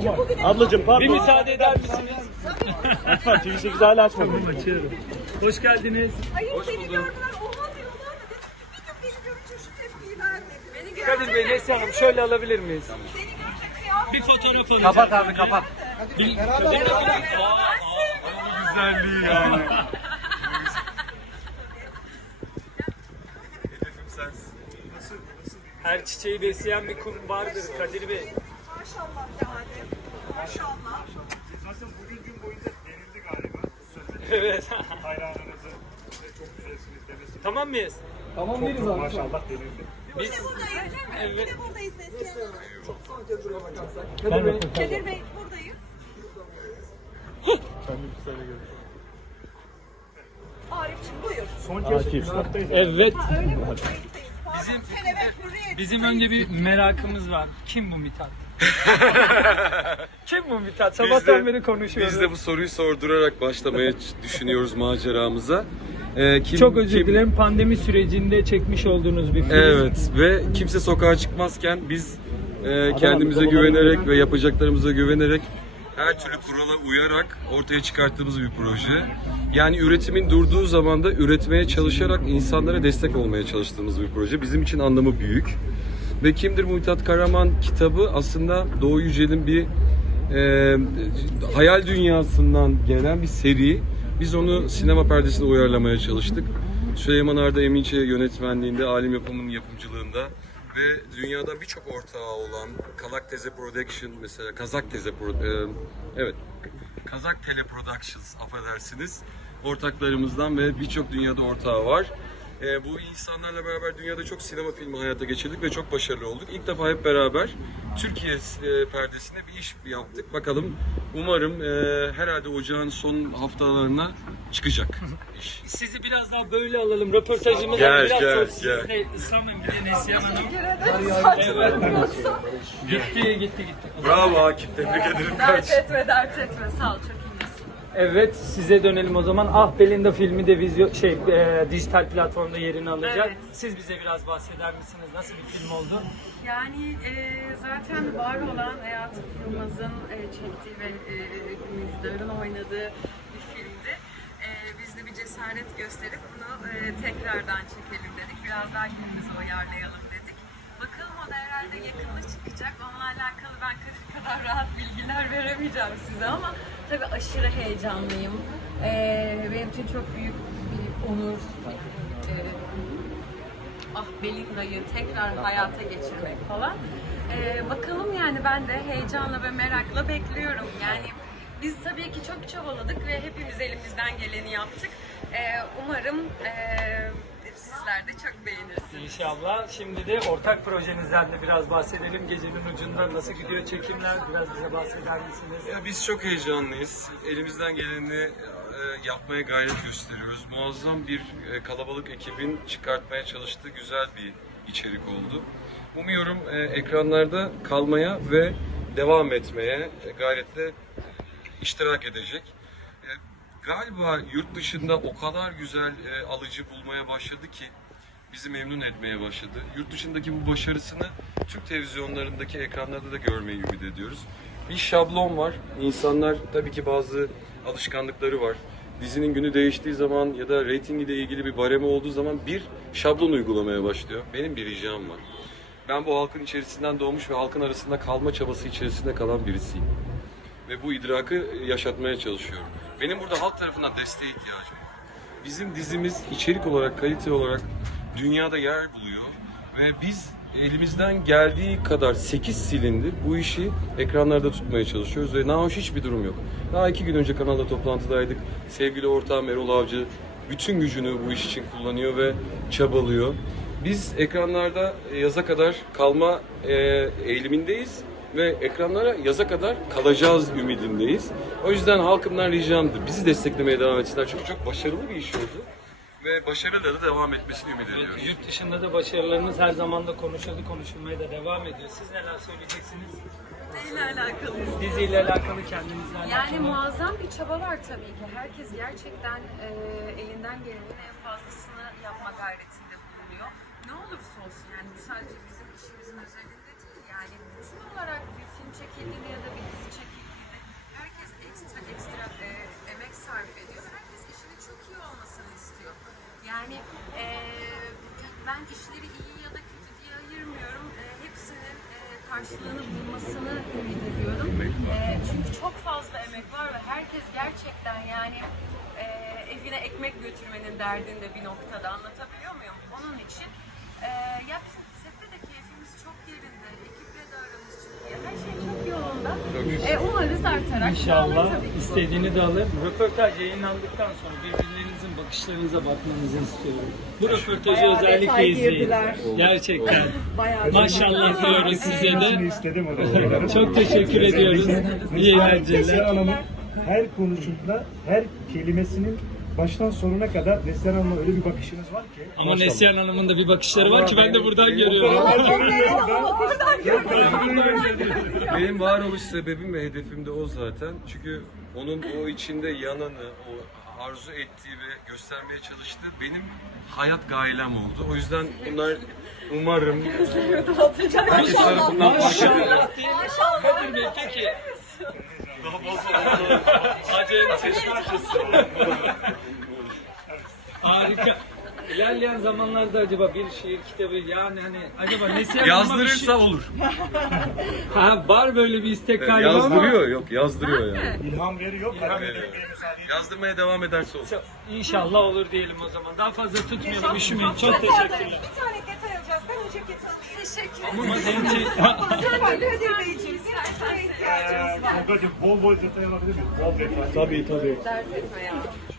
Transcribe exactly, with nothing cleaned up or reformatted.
Ablacığım pardon. Bir müsaade eder misiniz? Lütfen T V sekizi hala açmadım. Açıyorum. Hoş geldiniz. Hayır seni gördüler, oha diyorlar da dedim. Bir gün beni görünce şu tepkiyi vermedi. Beni görünce Kadir Bey, Neslihan Hanım şöyle alabilir miyiz? seni görünce kıyamam. Bir fotoğraf alacağım. Kapat abi kapat. Bir Güzelliği ya. Her çiçeği besleyen bir kum vardır Kadir Bey. Maşallah yani. Maşallah. Zaten bugün gün boyunca denildi galiba. Evet. Hayranınızın çok güzelsiniz demesi. Tamam mıyız? Tamam değiliz abi. Maşallah denildi. Biz Buradayız. Evet. Yine buradayız Neslihan Hanım. Kadir Bey. Kadir Bey buradayız. Arif'ciğim buyur. Son kez üstattayız. Evet. Öyle mi? Bizim- Kelebek hürriyet. Bizim önce bir merakımız var. Kim bu Mithat? Kim bu Mithat? Sabahtan beri konuşuyoruz. Biz de bu soruyu sordurarak başlamaya ç- düşünüyoruz maceramıza. Ee, kim, Çok özür kim- dilerim. Pandemi sürecinde çekmiş olduğunuz bir film. Evet ve kimse sokağa çıkmazken biz e, kendimize güvenerek ve yapacaklarımıza güvenerek her türlü kurala uyarak ortaya çıkarttığımız bir proje. Yani üretimin durduğu zaman da üretmeye çalışarak insanlara destek olmaya çalıştığımız bir proje. Bizim için anlamı büyük. Ve Kimdir bu Mithat Karaman kitabı aslında Doğu Yücel'in bir e, hayal dünyasından gelen bir seri. Biz onu sinema perdesine uyarlamaya çalıştık. Süleyman Arda Eminçe yönetmenliğinde, Alim Yapım'ın yapımcılığında ve dünyadan birçok ortağı olan Kazak Teze Production mesela Kazak Teze Pro, e, evet Kazak Tele Productions affedersiniz ortaklarımızdan ve birçok dünyada ortağı var. E, bu insanlarla beraber dünyada çok sinema filmi hayata geçirdik ve çok başarılı olduk. İlk defa hep beraber Türkiye e, perdesinde bir iş yaptık. Bakalım umarım e, herhalde ocağın son haftalarına çıkacak iş. Sizi biraz daha böyle alalım. Röportajımıza Gel, biraz gel, sonra gel. sizle ıslanmayın bir de Neslihan Hanım. Saçmalama. Gitti gitti gitti. Bravo Akif, tebrik ederim Dert kardeşim. etme, dert etme. Sağ ol, çok iyisin. Evet, size dönelim o zaman. Ah Belinda filmi de vizyo şey e, dijital platformda yerini alacak. Evet. Siz bize biraz bahseder misiniz? Nasıl bir film oldu? Yani e, zaten var olan Hayat Yılmaz'ın e, çektiği ve e, Müjdar'ın oynadığı bir filmdi. E, biz de bir cesaret gösterip bunu e, tekrardan çekelim dedik. Biraz daha kendimizi uyarlayalım dedik. Bakalım o da herhalde yakında çıkacak. Onunla alakalı ben Kadir kadar rahat bilgiler veremeyeceğim size ama tabii aşırı heyecanlıyım. E, benim için çok büyük bir onur. E, ah Belinda'yı tekrar hayata geçirmek falan. Ee, bakalım yani ben de heyecanla ve merakla bekliyorum. Yani biz tabii ki çok çabaladık ve hepimiz elimizden geleni yaptık. Ee, umarım ee, sizler de çok beğenirsiniz. İnşallah. Şimdi de ortak projenizden de biraz bahsedelim. Gecenin ucunda nasıl gidiyor çekimler? Biraz bize bahseder misiniz? Ya biz çok heyecanlıyız. Elimizden geleni e, yapmaya gayret gösteriyoruz. Muazzam bir e, kalabalık ekibin çıkartmaya çalıştığı güzel bir içerik oldu. Umuyorum e, ekranlarda kalmaya ve devam etmeye e, gayretle iştirak edecek. E, galiba yurt dışında o kadar güzel e, alıcı bulmaya başladı ki bizi memnun etmeye başladı. Yurt dışındaki bu başarısını Türk televizyonlarındaki ekranlarda da görmeyi ümit ediyoruz. Bir şablon var. İnsanlar tabii ki bazı alışkanlıkları var. Dizinin günü değiştiği zaman ya da reytingiyle ilgili bir baremi olduğu zaman bir şablon uygulamaya başlıyor. Benim bir ricam var. Ben bu halkın içerisinden doğmuş ve halkın arasında kalma çabası içerisinde kalan birisiyim. Ve bu idrakı yaşatmaya çalışıyorum. Benim burada halk tarafından desteğe ihtiyacım var. Bizim dizimiz içerik olarak, kalite olarak dünyada yer buluyor ve biz elimizden geldiği kadar sekiz silindir bu işi ekranlarda tutmaya çalışıyoruz ve nahoş hiçbir durum yok. Daha iki gün önce kanalda toplantıdaydık. Sevgili ortağım Erol Avcı bütün gücünü bu iş için kullanıyor ve çabalıyor. Biz ekranlarda yaza kadar kalma e, eğilimindeyiz ve ekranlara yaza kadar kalacağız ümidindeyiz. O yüzden halkımdan ricamdır. Bizi desteklemeye devam etsinler. Çünkü çok başarılı bir iş oldu. Ve başarıyla da devam etmesini ümit ediyoruz. Yurt dışında da başarılarınız her zaman da konuşuldu, konuşulmaya da devam ediyor. Siz neler söyleyeceksiniz? Neyle alakalıyız? Diziyle alakalı, kendinizle alakalı. Yani muazzam bir çaba var tabii ki. Herkes gerçekten e, elinden gelenin en fazlasını yapma gayretinde bulunuyor. Ne olursa olsun yani bu sadece bizim işimizin özelinde değil. Yani bütün olarak bir film çekildiğinde ya da bir dizi çekildiğinde karşılığını bulmasını ümit ediyorum. E, çünkü çok fazla emek var ve herkes gerçekten yani e, evine ekmek götürmenin derdinde bir noktada, anlatabiliyor muyum? Onun için e, ya sette de keyfimiz çok yerinde, ekiple de aramız çok iyi, her şey çok yolunda. E, umarız artarak İnşallah devam tabii ki. istediğini de alır. Röportaj yayınlandıktan sonra birbirlerinizin bakışlarınıza bakmanızı istiyorum. Bu röportajı özellikle detay izleyin. girdiler. Gerçekten. Bayağı Maşallah diyoruz size de. istedim onu. Çok teşekkür ediyoruz. İyi eğlenceler. Neslihan Hanım'ın her konuşunda, her kelimesinin baştan sonuna kadar Neslihan Hanım'a öyle bir bakışınız var ki. Ama Neslihan Hanım'ın da bir bakışları var ki ben de buradan görüyorum. Benim varoluş sebebim ve hedefim de o zaten. Çünkü onun o içinde yananı, o arzu ettiği ve göstermeye çalıştığı benim hayat gailem oldu. O yüzden bunlar umarım herkes tarafından fark edilir. Maşallah diyelim. Kadir Bey peki. Acayip çeşme açısı. Harika. İlerleyen zamanlarda acaba bir şiir kitabı yani hani acaba Neslihan Hanım'a bir şey... Yazdırırsa olur. Ha var böyle bir istek galiba ama Yazdırıyor, yok yazdırıyor yani. İlham veriyor. Yazdırmaya devam ederse olur. İnşallah olur diyelim o zaman. Daha fazla tutmayalım, üşümeyin. Çok Detayları, teşekkürler. bir tane detay alacağız. Ben o ceketi alayım. Teşekkür ederim. Ama seninki... Lütfen Kadir Beyciğim, bir detaya ihtiyacımız var. Tolga'cığım bol bol detay alabilir miyiz? Bol detay. Tabii tabii. Dert etme ya.